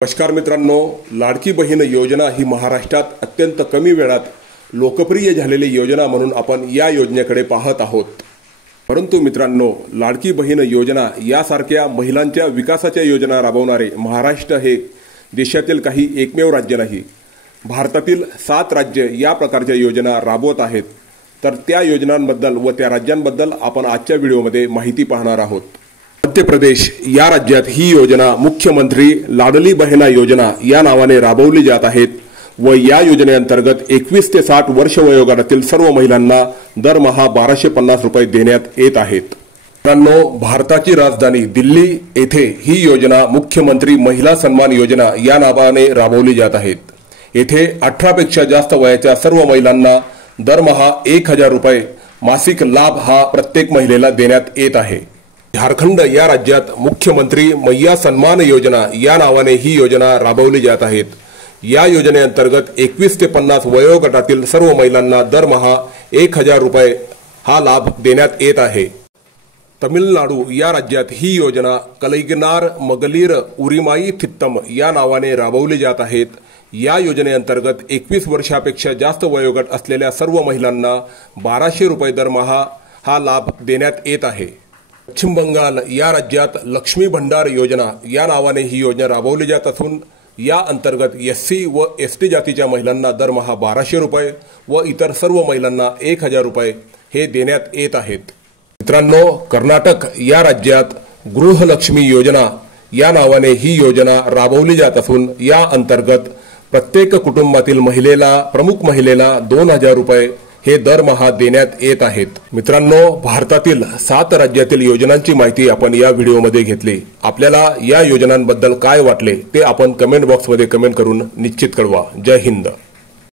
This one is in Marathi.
नमस्कार मित्रांनो, लाडकी बहीण योजना ही महाराष्ट्रात अत्यंत कमी वेळात लोकप्रिय झालेली योजना म्हणून आपण या योजनेकडे पाहत आहोत। परंतु मित्रांनो, लाडकी बहीण योजना यासारख्या महिलांच्या विकासाच्या योजना राबवणारे महाराष्ट्र हे देशातील काही एकमेव राज्य नाही। भारतातील 7 राज्य या प्रकारच्या योजना राबवत आहेत। तर त्या योजनांबद्दल व त्या राज्यांबद्दल आपण आजच्या व्हिडिओमध्ये माहिती पाहणार आहोत। मध्य प्रदेश या राज्यात ही योजना मुख्यमंत्री लाडली बहीण योजना या नावाने राबवली जात आहे व या योजनेअंतर्गत 21 ते 60 वर्ष वयोगटातील सर्व महिलांना दरमहा 1250 रुपये देण्यात येत आहेत। मित्रांनो, भारताची राजधानी दिल्ली येथे ही योजना मुख्यमंत्री महिला सन्मान योजना या नावाने राबवली जात आहे। येथे 18 पेक्षा जास्त वयाच्या सर्व महिलांना दरमहा 1000 रुपये मासिक लाभ हा प्रत्येक महिलेला देण्यात येत आहे। झारखंड या राज्यात मुख्यमंत्री महिला सन्मान योजना या नावाने ही योजना राबवली जात आहे। या योजनेअंतर्गत 21 ते 50 वयोगटातील सर्व महिलांना दरमहा 1000 रुपये हा लाभ देण्यात येत आहे। तमिळनाडू या राज्यात ही योजना कलैगनार मगलीर उरिमाई थित्तम या नावाने राबवली जात आहे। या योजनेअंतर्गत 21 वर्षापेक्षा जास्त वयोगट असलेल्या सर्व महिलांना 1200 रुपये दरमहा हा लाभ देण्यात येत आहे। पश्चिम बंगाल या राज्यात लक्ष्मी भंडार योजना या नावाने ही योजना राबवली जात असून या अंतर्गत एससी व एसटी जातीच्या महिलांना दरमहा 1200 रुपये व इतर सर्व महिलांना 1000 रुपये हे देण्यात येत आहेत। मित्रांनो, कर्नाटक या राज्यात गृहलक्ष्मी योजना या नावाने ही योजना राबवली जात असून या अंतर्गत प्रत्येक कुटुंबातील प्रमुख महिलेला 2000 रुपये हे दरमहा देण्यात येत आहेत। मित्रांनो, भारतातील 7 राज्यातील योजनांची माहिती आपण या व्हिडिओमध्ये घेतली। आपल्याला या योजनांबद्दल काय वाटले ते आपण कमेंट बॉक्समध्ये कमेंट करून निश्चित कळवा। जय हिंद।